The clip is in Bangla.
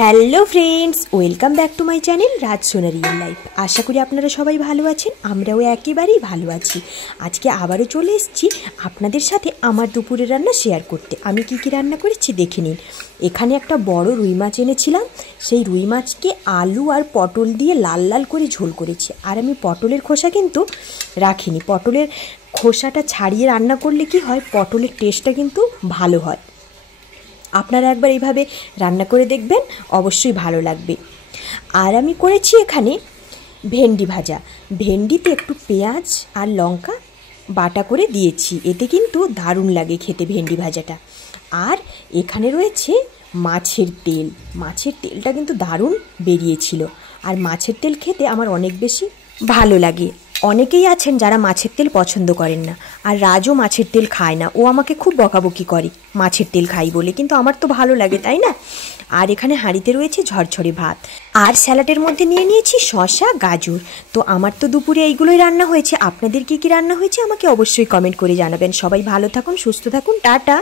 Hello friends, welcome back to my channel Rajsona real life. আশা করি আপনারা সবাই ভালো আছেন, আমরাও একেবারেই ভালো আছি। আজকে আবারও চলে এসেছি আপনাদের সাথে আমার দুপুরের রান্না শেয়ার করতে। আমি কি কি রান্না করেছি দেখে নিন। এখানে একটা বড় রুই মাছ এনেছিলাম, সেই রুই মাছকে আলু আর পটল দিয়ে লাল লাল করে ঝোল করেছি। আর আমি পটলের খোসা কিন্তু রাখিনি। পটলের খোসাটা ছাড়িয়ে রান্না করলে কি হয়, পটলের টেস্টটা কিন্তু ভালো হয়। আপনারা একবার এইভাবে রান্না করে দেখবেন, অবশ্যই ভালো লাগবে। আর আমি করেছি এখানে ভেন্ডি ভাজা। ভেন্ডিতে একটু পেঁয়াজ আর লঙ্কা বাটা করে দিয়েছি, এতে কিন্তু দারুণ লাগে খেতে ভেন্ডি ভাজাটা। আর এখানে রয়েছে মাছের তেল। মাছের তেলটা কিন্তু দারুণ বেরিয়েছিল। আর মাছের তেল খেতে আমার অনেক বেশি ভালো লাগে। অনেকেই আছেন যারা মাছের তেল পছন্দ করেন না, আর রাজও মাছের তেল খায় না। ও আমাকে খুব বকাবকি করে মাছের তেল খাই বলে, কিন্তু আমার তো ভালো লাগে, তাই না? আর এখানে হাঁড়িতে রয়েছে ঝরঝরে ভাত, আর স্যালাডের মধ্যে নিয়ে নিয়েছি শসা গাজর। তো আমার তো দুপুরে এইগুলোই রান্না হয়েছে। আপনাদের কি কি রান্না হয়েছে আমাকে অবশ্যই কমেন্ট করে জানাবেন। সবাই ভালো থাকুন, সুস্থ থাকুন, টাটা।